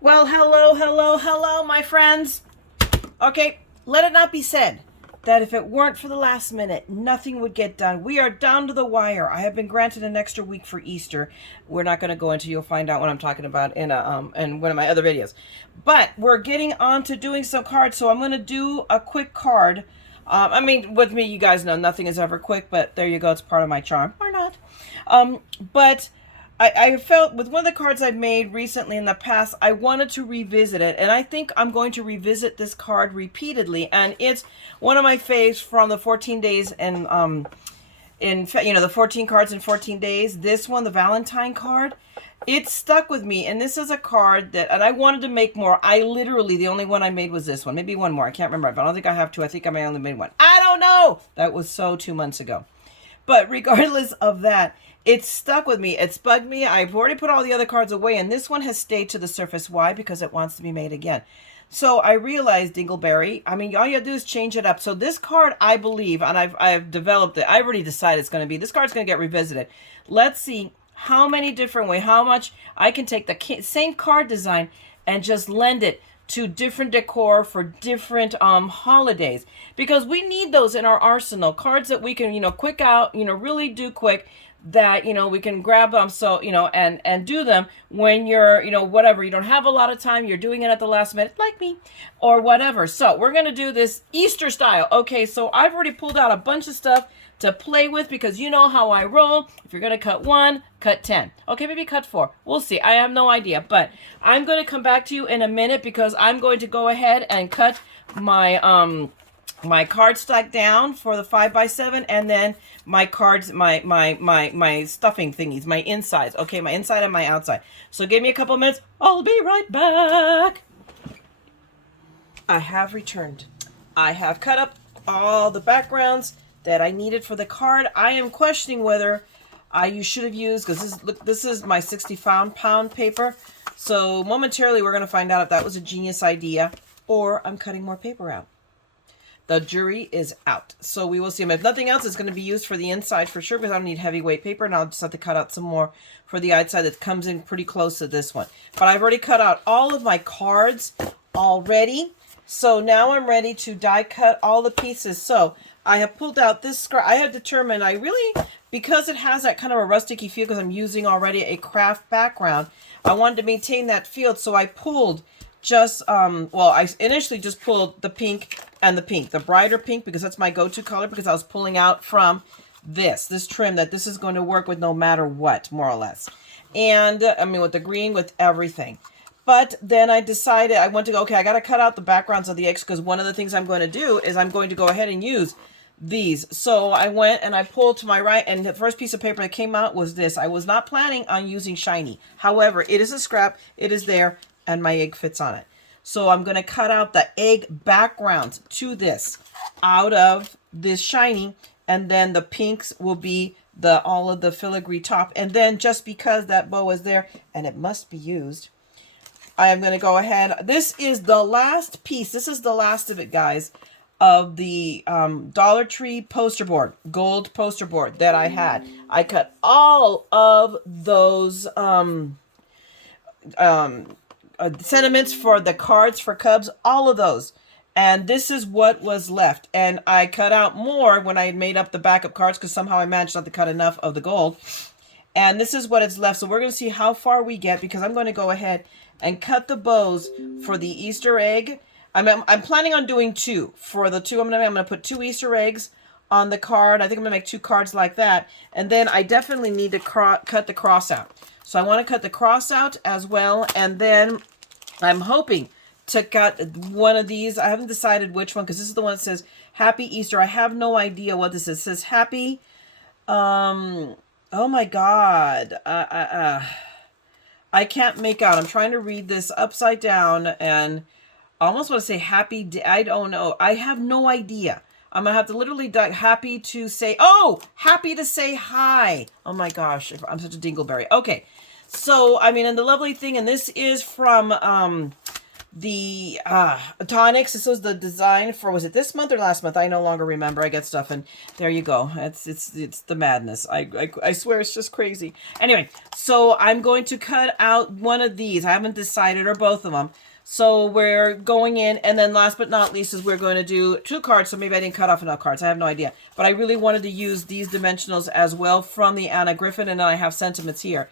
Well, hello, hello, hello, my friends. Okay, let it not be said that if it weren't for the last minute, nothing would get done. We are down to the wire. I have been granted an extra week for Easter. We're not going to go into. You'll find out what I'm talking about in one of my other videos. But we're getting on to doing some cards, so I'm going to do a quick card. I mean, with me, you guys know nothing is ever quick, but there you go. It's part of my charm, or not. But I felt with one of the cards I've made recently in the past, I wanted to revisit it. And I think I'm going to revisit this card repeatedly. And it's one of my faves from the 14 days and, the 14 cards in 14 days. This one, the Valentine card, it stuck with me. And this is a card that, and I wanted to make more. I literally, the only one I made was this one. Maybe one more. I can't remember. But I don't think I have two. I think I may only made one. I don't know. That was so 2 months ago. But regardless of that, it stuck with me. It's bugged me. I've already put all the other cards away, and this one has stayed to the surface. Why? Because it wants to be made again. So I realized, Dingleberry, I mean, all you have to do is change it up. So this card, I believe, and I've developed it. I've already decided it's going to be, this card's going to get revisited. Let's see how many different ways, how much I can take the same card design and just lend it to different decor for different holidays, because we need those in our arsenal. Cards that we can, quick out, really do quick, that, we can grab them. So, and do them when you're, whatever, you don't have a lot of time, you're doing it at the last minute, like me, or whatever. So we're going to do this Easter style. Okay, so I've already pulled out a bunch of stuff to play with, because you know how I roll. If you're going to cut 1, cut 10. Okay, maybe cut 4. We'll see. I have no idea. But I'm going to come back to you in a minute, because I'm going to go ahead and cut my my card stack down for the 5x7, and then my cards, my stuffing thingies, my insides. Okay, my inside and my outside. So give me a couple minutes. I'll be right back. I have returned. I have cut up all the backgrounds that I needed for the card. I am questioning whether you should have used, because this is my 60-pound paper. So momentarily we're going to find out if that was a genius idea, or I'm cutting more paper out. The jury is out. So we will see. If nothing else, it's going to be used for the inside for sure, because I don't need heavyweight paper, and I'll just have to cut out some more for the outside that comes in pretty close to this one. But I've already cut out all of my cards already. So now I'm ready to die cut all the pieces. So I have pulled out this scrap. I have determined because it has that kind of a rusticy feel, because I'm using already a craft background, I wanted to maintain that feel. So I pulled just, I initially just pulled the pink and the pink, the brighter pink, because that's my go-to color, because I was pulling out from this trim that this is going to work with no matter what, more or less. And I mean, with the green, with everything. But then I decided I want to go, okay, I got to cut out the backgrounds of the eggs, because one of the things I'm going to do is I'm going to go ahead and use these. So I went and I pulled to my right, and the first piece of paper that came out was this. I was not planning on using shiny. However, it is a scrap. It is there, and my egg fits on it. So I'm going to cut out the egg backgrounds to this out of this shiny, and then the pinks will be all of the filigree top. And then just because that bow is there and it must be used, I am going to go ahead. This is the last piece. This is the last of it, guys, of the Dollar Tree poster board, gold poster board that I had. I cut all of those sentiments for the cards for Cubs, all of those. And this is what was left. And I cut out more when I had made up the backup cards, because somehow I managed not to cut enough of the gold. And this is what is left. So we're going to see how far we get, because I'm going to go ahead and cut the bows for the Easter egg. I'm planning on doing 2. For the 2, I'm going to put 2 Easter eggs on the card. I think I'm going to make 2 cards like that. And then I definitely need to cut the cross out. So I want to cut the cross out as well. And then I'm hoping to cut one of these. I haven't decided which one, because this is the one that says Happy Easter. I have no idea what this is. It says Happy. Oh my God. I can't make out. I'm trying to read this upside down, and I almost want to say Happy. I don't know. I have no idea. I'm going to have to literally happy to say hi. Oh my gosh. I'm such a dingleberry. Okay. So, I mean, and the lovely thing, and this is from the tonics. This was the design for, was it this month or last month? I no longer remember. I get stuff, and there you go. It's the madness. I swear it's just crazy. Anyway, so I'm going to cut out one of these. I haven't decided, or both of them. So we're going in, and then last but not least is we're going to do 2 cards. So maybe I didn't cut off enough cards. I have no idea. But I really wanted to use these dimensionals as well from the Anna Griffin, and then I have sentiments here.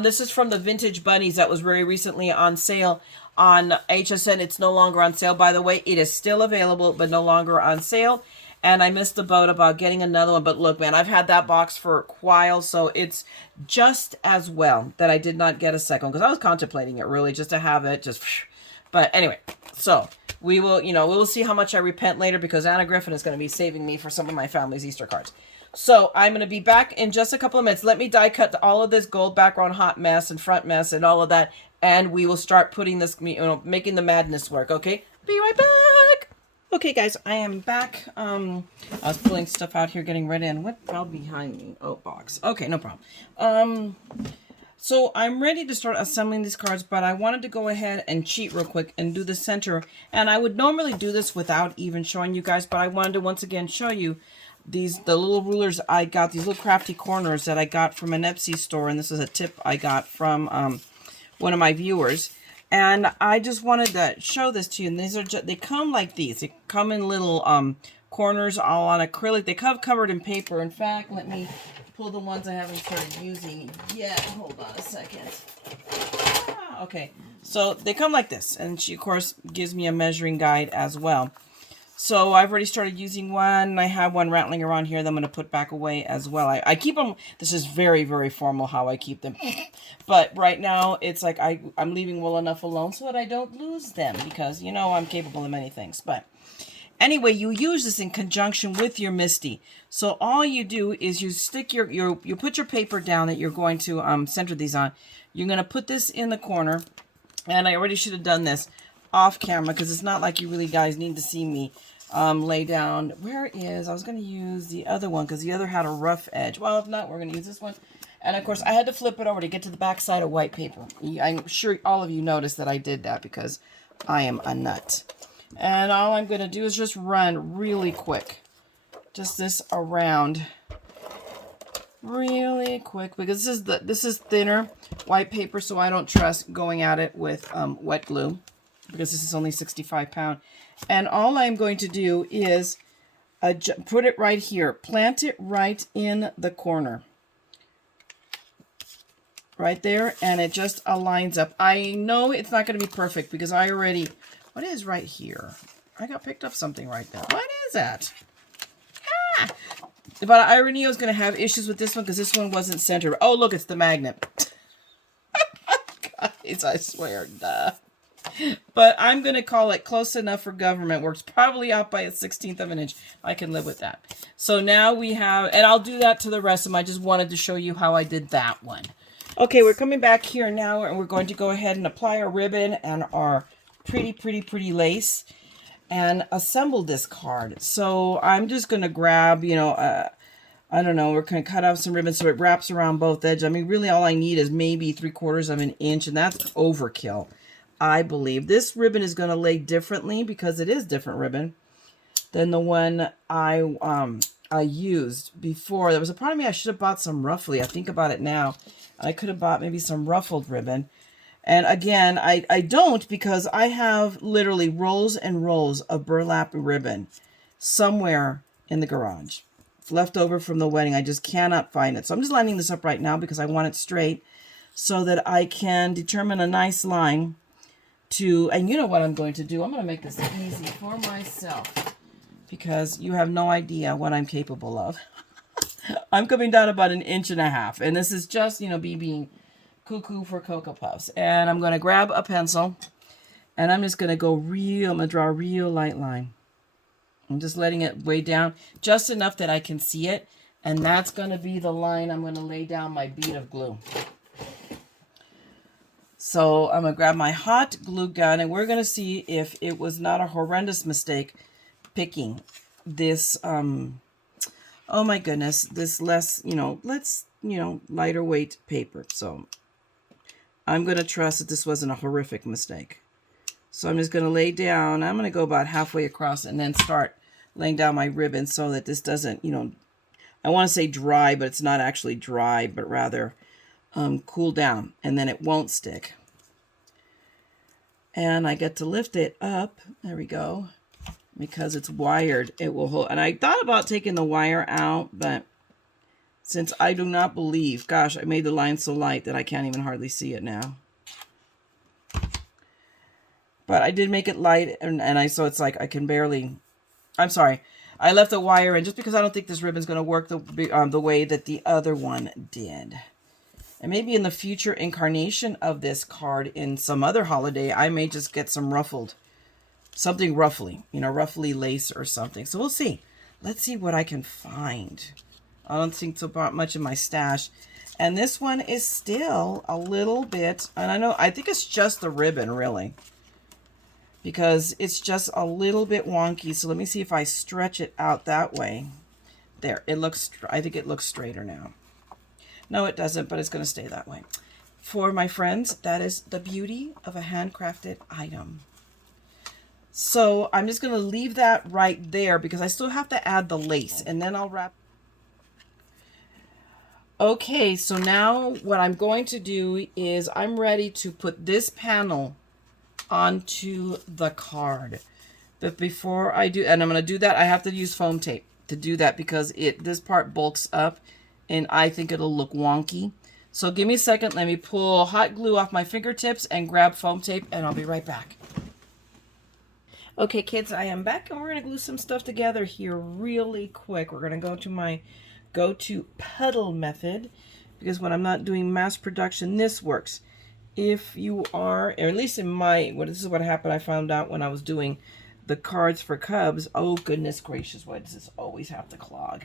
This is from the Vintage Bunnies that was very recently on sale on HSN. It's no longer on sale, by the way. It is still available, but no longer on sale. And I missed the boat about getting another one. But look, man, I've had that box for a while, so it's just as well that I did not get a second, because I was contemplating it really just to have it. But anyway, so we will see how much I repent later, because Anna Griffin is going to be saving me for some of my family's Easter cards. So I'm going to be back in just a couple of minutes. Let me die cut all of this gold background hot mess and front mess and all of that. And we will start putting this, making the madness work. Okay, be right back. Okay, guys, I am back. I was pulling stuff out here, getting ready. And what fell behind me? Oh, box. Okay, no problem. So I'm ready to start assembling these cards, but I wanted to go ahead and cheat real quick and do the center. And I would normally do this without even showing you guys, but I wanted to once again show you the little rulers I got, these little crafty corners that I got from an Etsy store. And this is a tip I got from one of my viewers. And I just wanted to show this to you. And these are they come like these. They come in little corners all on acrylic. They come covered in paper. In fact, let me pull the ones I haven't started using yet. Hold on a second. Okay, so they come like this. And she, of course, gives me a measuring guide as well. So I've already started using one. I have one rattling around here that I'm going to put back away as well. I keep them. This is very, very formal how I keep them. But right now, it's like I'm leaving well enough alone so that I don't lose them. Because, I'm capable of many things. But anyway, you use this in conjunction with your MISTI. So all you do is you stick you put your paper down that you're going to center these on. You're going to put this in the corner. And I already should have done this off camera, because it's not like you really guys need to see me lay down. I was going to use the other one, because the other had a rough edge. Well, if not, we're going to use this one. And of course, I had to flip it over to get to the back side of white paper. I'm sure all of you noticed that I did that, because I am a nut. And all I'm going to do is just run really quick. Just this around really quick, because this is thinner white paper, so I don't trust going at it with wet glue, because this is only 65 pound. And all I'm going to do is put it right here, plant it right in the corner, right there, and it just aligns up. I know it's not going to be perfect, because what is right here? I got picked up something right there. What is that? Ah! But I already was going to have issues with this one, because this one wasn't centered. Oh, look, it's the magnet. Guys, I swear, duh. But I'm going to call it close enough for government works. Probably out by a 1/16 of an inch. I can live with that. So now we have, and I'll do that to the rest of them. I just wanted to show you how I did that one. Okay, we're coming back here now, and we're going to go ahead and apply our ribbon and our pretty, pretty, pretty lace and assemble this card. So I'm just going to grab, I don't know, we're going to cut off some ribbon so it wraps around both edges. I mean, really all I need is maybe 3/4 of an inch, and that's overkill. I believe this ribbon is going to lay differently, because it is different ribbon than the one I used before. There was a part of me I should have bought some ruffly. I think about it now. I could have bought maybe some ruffled ribbon. And again, I don't, because I have literally rolls and rolls of burlap ribbon somewhere in the garage. It's left over from the wedding. I just cannot find it. So I'm just lining this up right now, because I want it straight so that I can determine a nice line. And you know what I'm going to do? I'm going to make this easy for myself, because you have no idea what I'm capable of. I'm coming down about 1.5 inches, and this is just, being cuckoo for Cocoa Puffs. And I'm going to grab a pencil, and I'm just going to I'm going to draw a real light line. I'm just letting it way down, just enough that I can see it, and that's going to be the line I'm going to lay down my bead of glue. So I'm going to grab my hot glue gun, and we're going to see if it was not a horrendous mistake picking this, oh my goodness, this less, lighter weight paper. So I'm going to trust that this wasn't a horrific mistake. So I'm just going to lay down. I'm going to go about halfway across and then start laying down my ribbon so that this doesn't, you know, I want to say dry, but it's not actually dry, but rather cool down, and then it won't stick. And I get to lift it up. There we go. Because it's wired, it will hold. And I thought about taking the wire out, but since I do not believe, gosh, I made the line so light that I can't even hardly see it now. But I did make it light, and so it's like I can barely, I'm sorry. I left the wire in just because I don't think this ribbon's going to work the way that the other one did. And maybe in the future incarnation of this card in some other holiday, I may just get some ruffled, something ruffly, you know, ruffly lace or something. So we'll see. Let's see what I can find. I don't think so much in my stash. And this one is still a little bit, and I think it's just the ribbon, really. Because it's just a little bit wonky. So let me see if I stretch it out that way. There, it looks, I think it looks straighter now. No, it doesn't, but it's going to stay that way. For my friends, that is the beauty of a handcrafted item. So I'm just going to leave that right there because I still have to add the lace, and then I'll wrap. Okay, so now what I'm going to do is I'm ready to put this panel onto the card. But before I do, and I'm going to do that, I have to use foam tape to do that because this part bulks up and I think it'll look wonky. So give me a second. Let me pull hot glue off my fingertips and grab foam tape, and I'll be right back. Okay, kids, I am back, and we're going to glue some stuff together here really quick. We're going to go to my go-to puddle method because when I'm not doing mass production, this works. If you are, or at least in this is what happened, I found out when I was doing the cards for Cubs. Oh, goodness gracious, why does this always have to clog?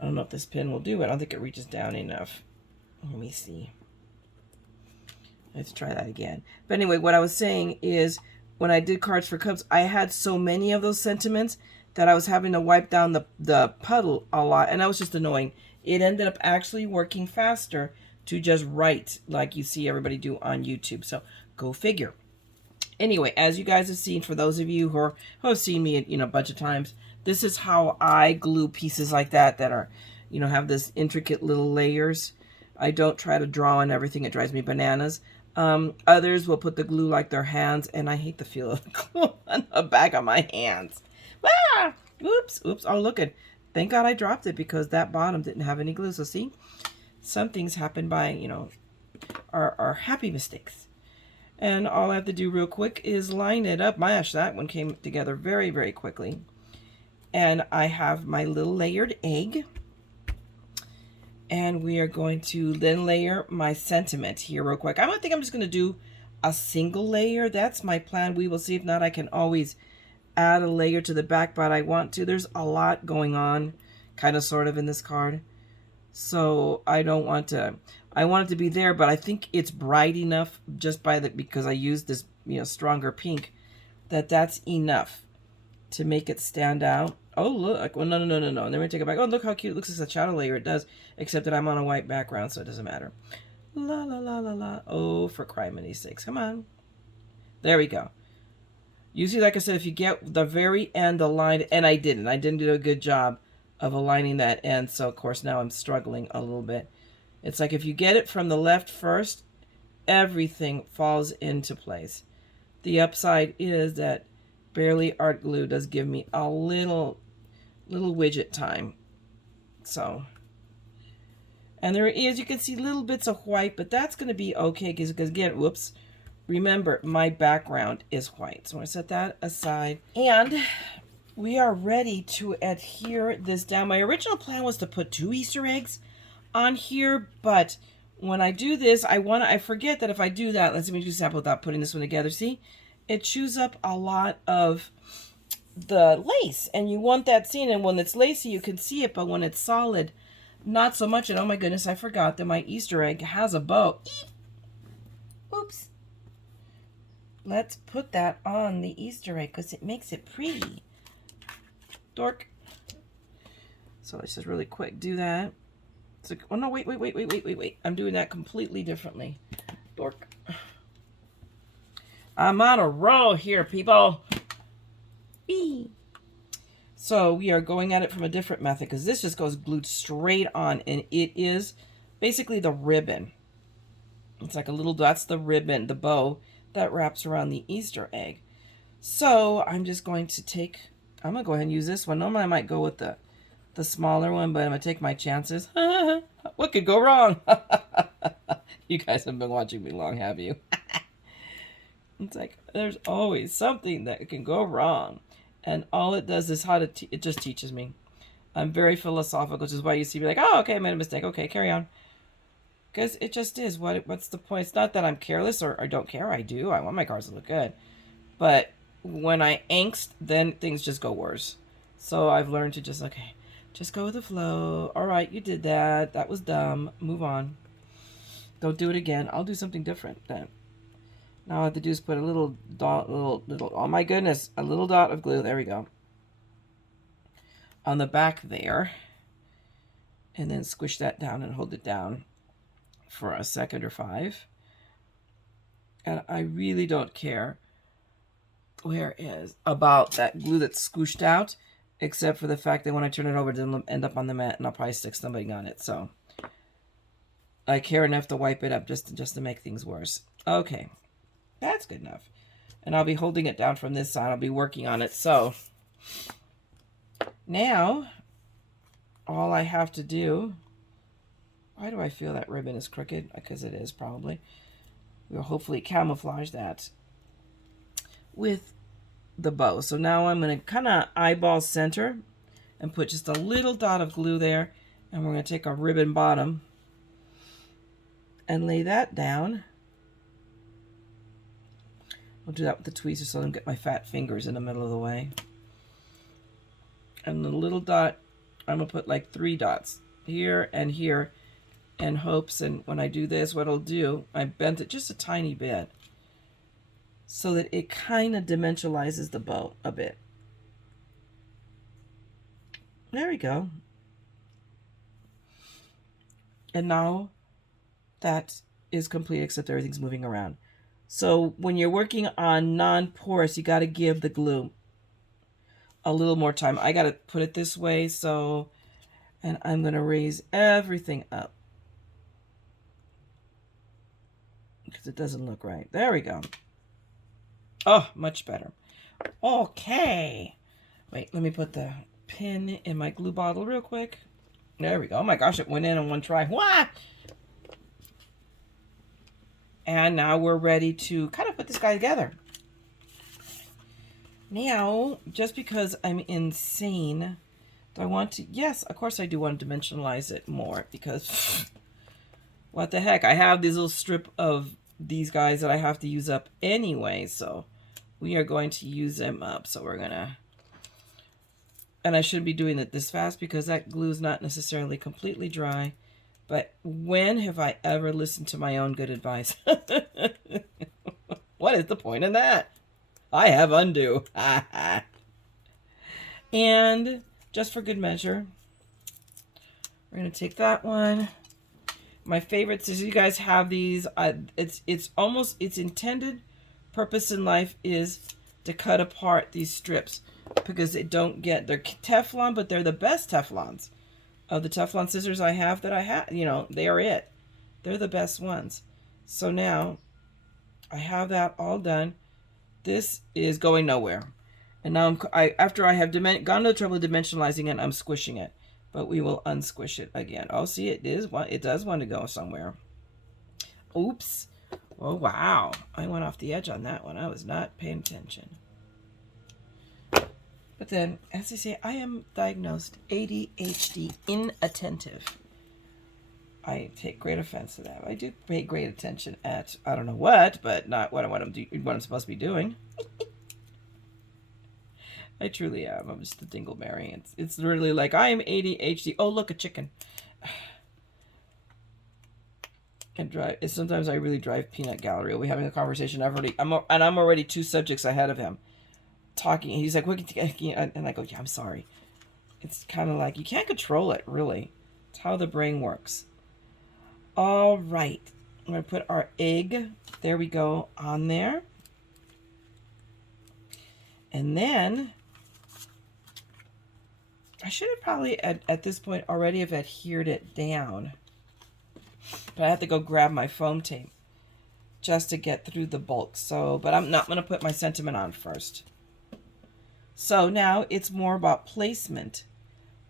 I don't know if this pin will do it. I don't think it reaches down enough. Let me see. Let's try that again. But anyway, what I was saying is when I did cards for Cubs, I had so many of those sentiments that I was having to wipe down the puddle a lot, and that was just annoying. It ended up actually working faster to just write like you see everybody do on YouTube. So go figure. Anyway, as you guys have seen, for those of you who have seen me, a bunch of times, this is how I glue pieces like that are, have this intricate little layers. I don't try to draw on everything. It drives me bananas. Others will put the glue like their hands, and I hate the feel of the glue on the back of my hands. Ah! Oops. Oh, look at. Thank God I dropped it because that bottom didn't have any glue. So see, some things happen by, our happy mistakes. And all I have to do real quick is line it up. My gosh, that one came together very, very quickly. And I have my little layered egg. And we are going to then layer my sentiment here real quick. I don't think I'm just going to do a single layer. That's my plan. We will see. If not, I can always add a layer to the back, but I want to. There's a lot going on, kind of sort of in this card. So I don't want to, I want it to be there, but I think it's bright enough just because I used this, stronger pink, that's enough to make it stand out. Oh, look. Well, no. And then we take it back. Oh, look how cute it looks as a shadow layer. It does, except that I'm on a white background, so it doesn't matter. La, la, la, la, la. Oh, for criminy sakes. Come on. There we go. Usually, like I said, if you get the very end aligned, and I didn't do a good job of aligning that end, so of course now I'm struggling a little bit. It's like if you get it from the left first, everything falls into place. The upside is that Barely Art Glue does give me a little widget time. So, and there is, you can see little bits of white, but that's going to be okay because again, whoops, remember my background is white. So I'm going to set that aside. And we are ready to adhere this down. My original plan was to put 2 Easter eggs on here, but when I do this, I forget that if I do that, let's see me do a sample without putting this one together. See, it chews up a lot of the lace, and you want that seen, and when it's lacy, you can see it, but when it's solid, not so much. And oh my goodness, I forgot that my Easter egg has a bow. Oops. Let's put that on the Easter egg because it makes it pretty. Dork. So let's just really quick do that. It's like, oh no, wait. I'm doing that completely differently. Dork. I'm on a roll here, people. Whee. So we are going at it from a different method because this just goes glued straight on, and it is basically the ribbon. It's like a little, that's the ribbon, the bow that wraps around the Easter egg. So I'm just going to take, I'm going to go ahead and use this one. Normally I might go with the smaller one, but I'm going to take my chances. What could go wrong? You guys have been watching me long, have you? It's like, there's always something that can go wrong. And all it does is it just teaches me. I'm very philosophical, which is why you see me like, oh, okay, I made a mistake. Okay, carry on. Because it just is. What's the point? It's not that I'm careless or I don't care. I do. I want my cars to look good. But when I angst, then things just go worse. So I've learned to just, okay, just go with the flow. All right, you did that. That was dumb. Move on. Don't do it again. I'll do something different then. Now all I have to do is put a little dot, oh my goodness, a little dot of glue. There we go. On the back there. And then squish that down and hold it down for a second or 5. And I really don't care where is about that glue that's squished out, except for the fact that when I turn it over, it doesn't end up on the mat and I'll probably stick something on it. So I care enough to wipe it up just to make things worse. Okay, that's good enough. And I'll be holding it down from this side. I'll be working on it. So now all I have to do, why do I feel that ribbon is crooked? Because it is probably. We'll hopefully camouflage that with the bow. So now I'm going to kind of eyeball center and put just a little dot of glue there. And we're going to take a ribbon bottom and lay that down. I'll do that with the tweezers so I don't get my fat fingers in the middle of the way. And the little dot, I'm going to put like 3 dots here and here in hopes, and when I do this, what I'll do, I bent it just a tiny bit so that it kind of dimensionalizes the bow a bit. There we go. And now that is complete, except everything's moving around. So when you're working on non-porous, you got to give the glue a little more time. I got to put it this way, so, and I'm going to raise everything up because it doesn't look right. There we go. Oh, much better. Okay. Wait, let me put the pin in my glue bottle real quick. There we go. Oh my gosh, it went in one try. What? And now we're ready to kind of put this guy together. Now, just because I'm insane, do I want to? Yes, of course I do want to dimensionalize it more because what the heck? I have this little strip of these guys that I have to use up anyway, so we are going to use them up. So we're gonna, and I shouldn't be doing it this fast because that glue is not necessarily completely dry. But when have I ever listened to my own good advice? What is the point in that? I have undo. And just for good measure, we're going to take that one. My favorites is you guys have these. It's almost, its intended purpose in life is to cut apart these strips because they don't get, they're Teflon, but they're the best Teflons. Of the Teflon scissors I have, you know, they are it. They're the best ones. So now I have that all done. This is going nowhere. And now after I have gone to the trouble of dimensionalizing it, I'm squishing it. But we will unsquish it again. Oh, see, it does want to go somewhere. Oops. Oh, wow. I went off the edge on that one. I was not paying attention. But then, as I say, I am diagnosed ADHD, inattentive. I take great offense to that. I do pay great attention at, I don't know what, but not what I'm supposed to be doing. I truly am. I'm just a dingleberry. It's literally like, I am ADHD. Oh, look, a chicken. Sometimes I really drive peanut gallery. We're having a conversation. I'm already 2 subjects ahead of him. Talking, he's like, and I go, yeah, I'm sorry. It's kind of like you can't control it, really. It's how the brain works. All right, I'm gonna put our egg, there we go, on there. And then I should have probably at this point already have adhered it down. But I have to go grab my foam tape just to get through the bulk. So, but I'm not going to put my sentiment on first. So now it's more about placement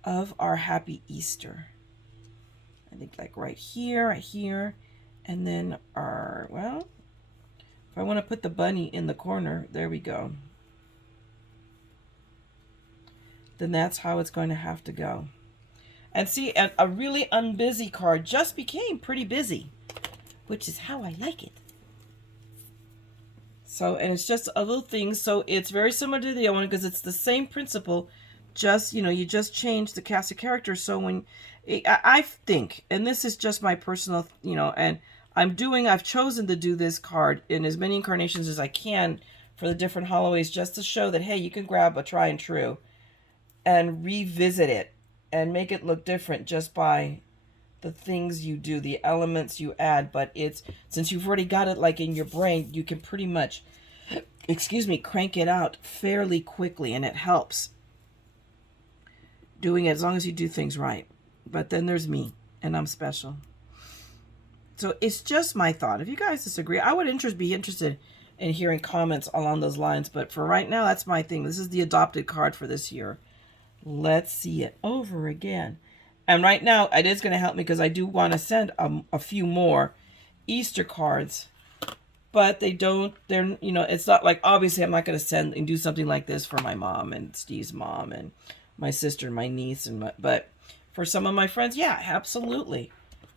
of our Happy Easter. I think like right here, and then our, well, if I want to put the bunny in the corner, there we go. Then that's how it's going to have to go. And see, a really unbusy card just became pretty busy, which is how I like it. So, and it's just a little thing. So it's very similar to the other one because it's the same principle. Just, you know, you just change the cast of characters. So when I think, and this is just my personal, you know, and I've chosen to do this card in as many incarnations as I can for the different holidays, just to show that, hey, you can grab a try and true and revisit it and make it look different just by the things you do, the elements you add. But it's, since you've already got it like in your brain, you can pretty much, excuse me, crank it out fairly quickly, and it helps doing it as long as you do things right. But then there's me, and I'm special. So it's just my thought. If you guys disagree, I would be interested in hearing comments along those lines. But for right now, that's my thing. This is the adopted card for this year. Let's see it over again. And right now, it is going to help me because I do want to send a few more Easter cards. But they don't, they're, you know, it's not like, obviously I'm not going to send and do something like this for my mom and Steve's mom and my sister and my niece. But for some of my friends, yeah, absolutely.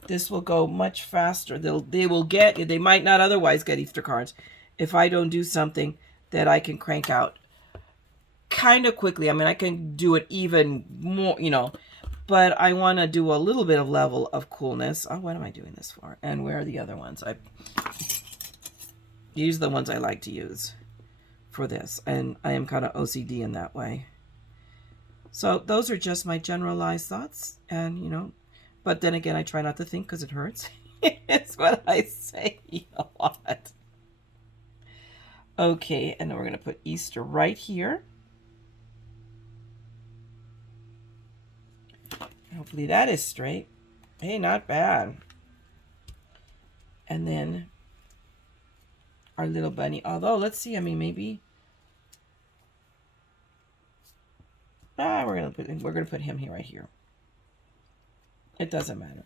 This will go much faster. They might not otherwise get Easter cards if I don't do something that I can crank out kind of quickly. I mean, I can do it even more, you know, but I want to do a little bit of level of coolness. Oh, what am I doing this for? And where are the other ones? These are the ones I like to use for this. And I am kind of OCD in that way. So those are just my generalized thoughts. And, you know, but then again, I try not to think because it hurts. It's what I say a lot. Okay, and then we're going to put Easter right here. Hopefully that is straight. Hey, not bad. And then our little bunny. Although, let's see. I mean, maybe. We're gonna put him here, right here. It doesn't matter.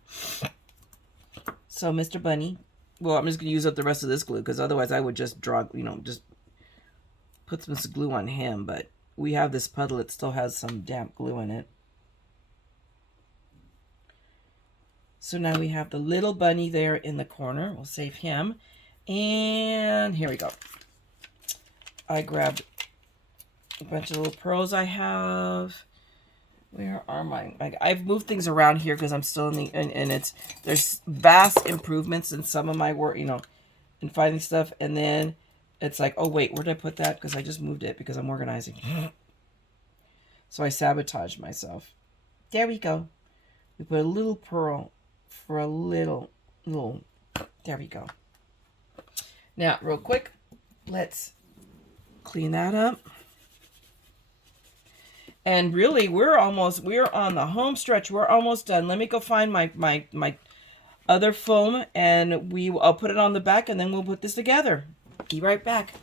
So, Mr. Bunny. Well, I'm just gonna use up the rest of this glue because otherwise I would just draw. You know, just put some glue on him. But we have this puddle that still has some damp glue in it. So now we have the little bunny there in the corner. We'll save him. And here we go. I grabbed a bunch of little pearls I have. Where are my... I've moved things around here because I'm still in the... And there's vast improvements in some of my work, you know, in finding stuff. And then it's like, oh, wait, where did I put that? Because I just moved it because I'm organizing. So I sabotaged myself. There we go. We put a little pearl for a little, there we go. Now, real quick, let's clean that up. And really, we're on the home stretch. We're almost done. Let me go find my other foam, and I'll put it on the back, and then we'll put this together. Be right back.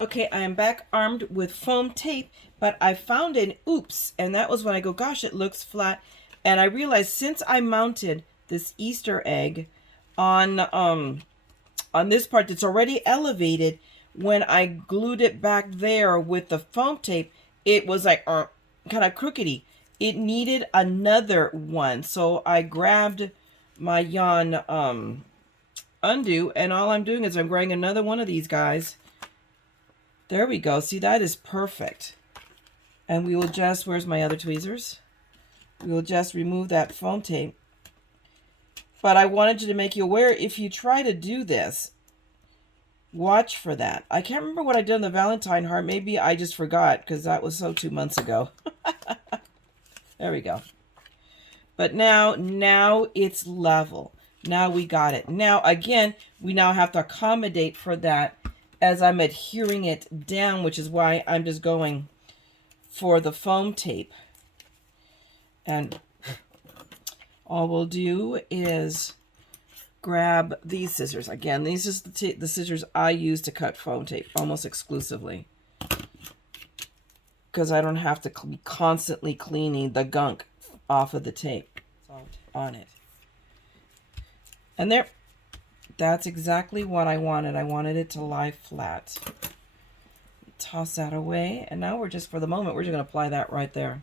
Okay, I am back armed with foam tape, but I found an oops, and that was when I go, gosh, it looks flat. And I realized since I mounted this Easter egg on this part that's already elevated, when I glued it back there with the foam tape, it was like kind of crookedy. It needed another one. So I grabbed my yarn undo, and all I'm doing is I'm grabbing another one of these guys. There we go. See, that is perfect. And we will just, where's my other tweezers? We will just remove that foam tape. But I wanted you to make you aware, if you try to do this, watch for that. I can't remember what I did on the Valentine heart. Maybe I just forgot because that was 2 months ago. There we go. But now it's level. Now we got it. Now, again, we now have to accommodate for that as I'm adhering it down, which is why I'm just going for the foam tape. And all we'll do is grab these scissors. Again, these is the scissors I use to cut foam tape almost exclusively, because I don't have to be constantly cleaning the gunk off of the tape on it. And there, that's exactly what I wanted. I wanted it to lie flat. Toss that away, and now we're just, for the moment, we're just going to apply that right there,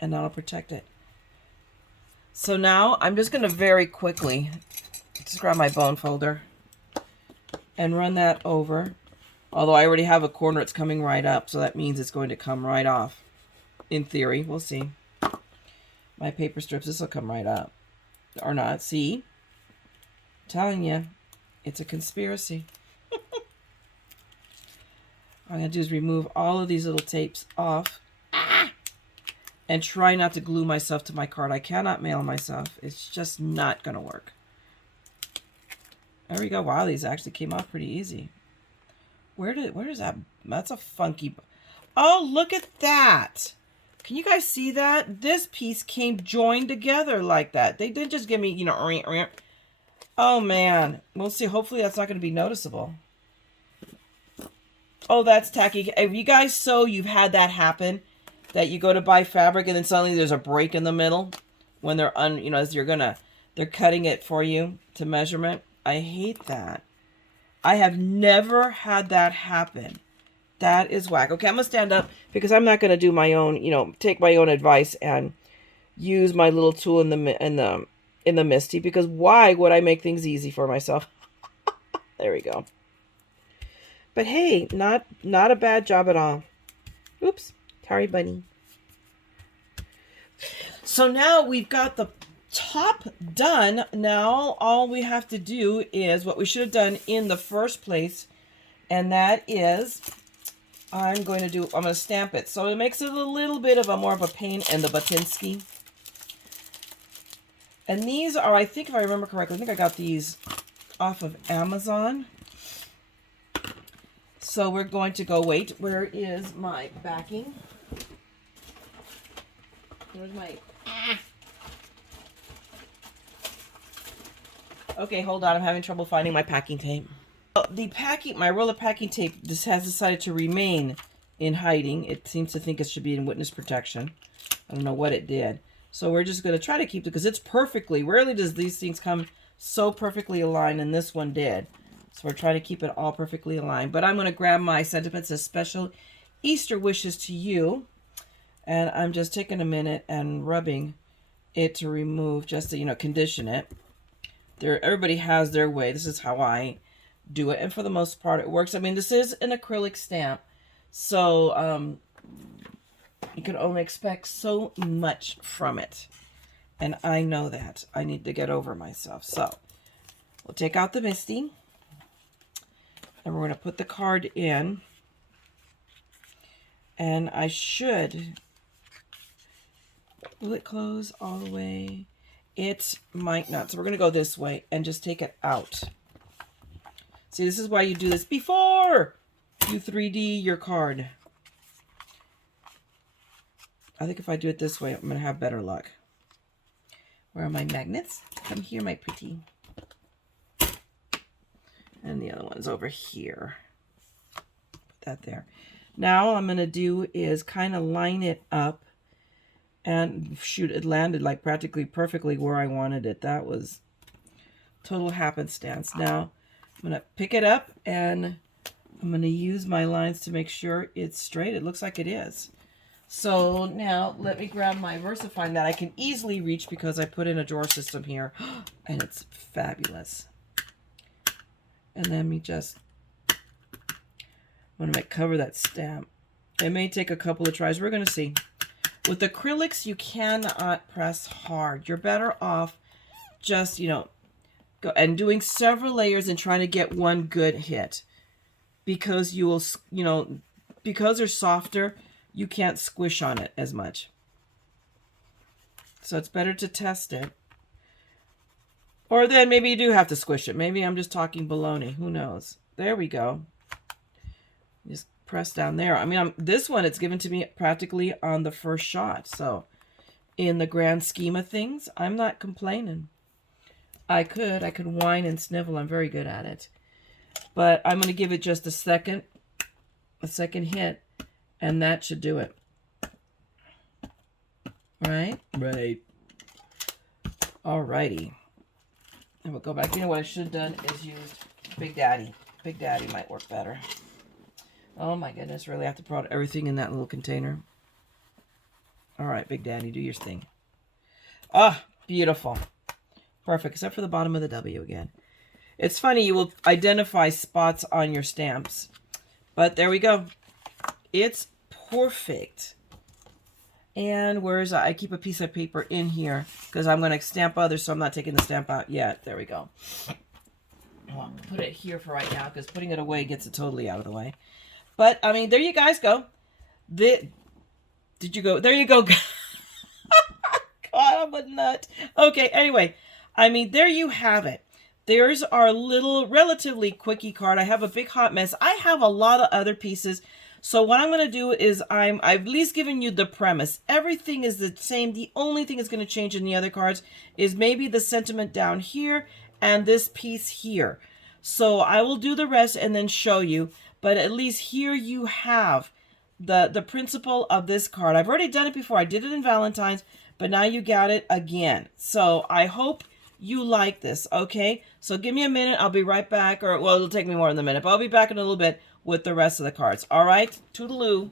and that'll protect it. So now I'm just going to very quickly just grab my bone folder and run that over. Although I already have a corner, it's coming right up, so that means it's going to come right off. In theory, we'll see. My paper strips, this will come right up. Or not, see? I'm telling you, it's a conspiracy. All I'm going to do is remove all of these little tapes off. And try not to glue myself to my card. I cannot mail myself. It's just not going to work. There we go. Wow, these actually came off pretty easy. Where is that? That's a funky... Oh, look at that. Can you guys see that? This piece came joined together like that. They didn't just give me, you know... Oh, man. We'll see. Hopefully that's not going to be noticeable. Oh, that's tacky. If you guys you've had that happen, that you go to buy fabric and then suddenly there's a break in the middle when they're as they're cutting it for you to measurement. I hate that. I have never had that happen. That is whack. Okay, I'm gonna stand up because I'm not gonna do my own, take my own advice and use my little tool in the Misty, because why would I make things easy for myself? There we go. But hey, not a bad job at all. Oops. Sorry, bunny. So now we've got the top done. Now all we have to do is what we should have done in the first place, and that is I'm going to stamp it. So it makes it a little bit of more of a pain in the Batinsky. And these are, I think if I remember correctly, I think I got these off of Amazon. So we're going to go, wait, where is my backing? Where's my... Okay, hold on. I'm having trouble finding my packing tape. My roll of packing tape just has decided to remain in hiding. It seems to think it should be in witness protection. I don't know what it did. So we're just going to try to keep it, because it's perfectly... Rarely does these things come so perfectly aligned, and this one did. So we're trying to keep it all perfectly aligned. But I'm going to grab my Sentiments as Special Easter Wishes to You. And I'm just taking a minute and rubbing it to remove, just to, condition it. Everybody has their way. This is how I do it. And for the most part, it works. I mean, this is an acrylic stamp. So you can only expect so much from it. And I know that. I need to get over myself. So we'll take out the Misty. And we're going to put the card in. And I should... Will it close all the way? It might not. So we're going to go this way and just take it out. See, this is why you do this before you 3D your card. I think if I do it this way, I'm going to have better luck. Where are my magnets? Come here, my pretty. And the other one's over here. Put that there. Now all I'm going to do is kind of line it up. And shoot, it landed like practically perfectly where I wanted it. That was total happenstance. Now, I'm going to pick it up and I'm going to use my lines to make sure it's straight. It looks like it is. So now let me grab my VersaFine that I can easily reach because I put in a drawer system here. And it's fabulous. And then I'm going to cover that stamp. It may take a couple of tries. We're going to see. With acrylics, you cannot press hard. You're better off just, go and doing several layers and trying to get one good hit. Because you will, because they're softer, you can't squish on it as much. So it's better to test it. Or then maybe you do have to squish it. Maybe I'm just talking baloney. Who knows? There we go. Just press down there. I mean, this one, it's given to me practically on the first shot. So in the grand scheme of things, I'm not complaining. I could whine and snivel. I'm very good at it. But I'm going to give it just a second hit, and that should do it. Right? Right. Alrighty. And we'll go back. You know what I should have done is used Big Daddy. Big Daddy might work better. Oh my goodness, really have to put everything in that little container. All right, Big Daddy, do your thing. Ah, beautiful. Perfect, except for the bottom of the W again. It's funny, you will identify spots on your stamps. But there we go. It's perfect. And where's I keep a piece of paper in here because I'm going to stamp others, so I'm not taking the stamp out yet. There we go. I'll put it here for right now because putting it away gets it totally out of the way. But, I mean, there you guys go. Did you go? There you go. God, I'm a nut. Okay, anyway. I mean, there you have it. There's our little, relatively quickie card. I have a big hot mess. I have a lot of other pieces. So what I'm going to do is I've at least given you the premise. Everything is the same. The only thing that's going to change in the other cards is maybe the sentiment down here and this piece here. So I will do the rest and then show you. But at least here you have the principle of this card. I've already done it before. I did it in Valentine's, but now you got it again. So I hope you like this, okay? So give me a minute. I'll be right back. Or, well, it'll take me more than a minute, but I'll be back in a little bit with the rest of the cards. All right? Toodaloo.